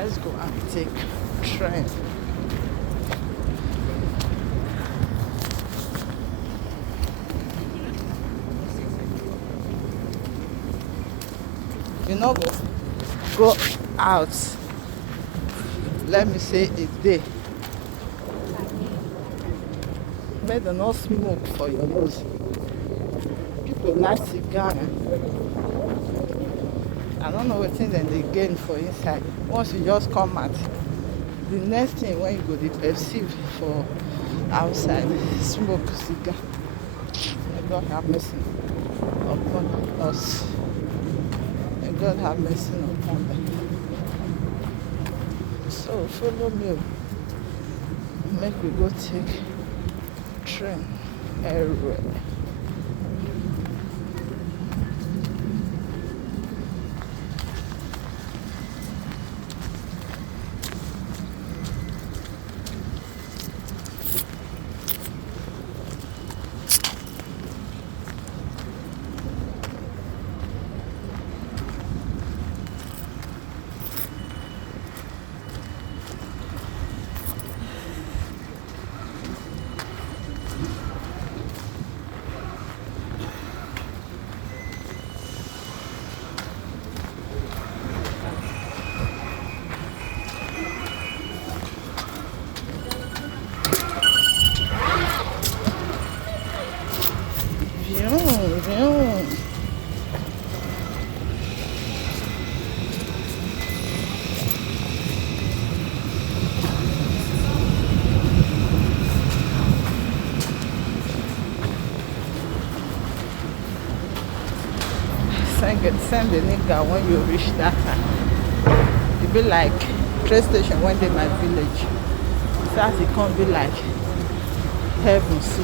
Let's go and take train. You know, go out. Let me say a day. Better not smoke for your nose. People like cigar. I don't know what thing that they gain for inside. Once you just come out, the next thing when you go to perceive for outside, smoke cigar. May God have mercy upon us. May God have mercy upon them. So follow me. Make we go take train everywhere. Send the nigga when you reach that time. It be like train station when they my village. So as it can't be like heaven. So.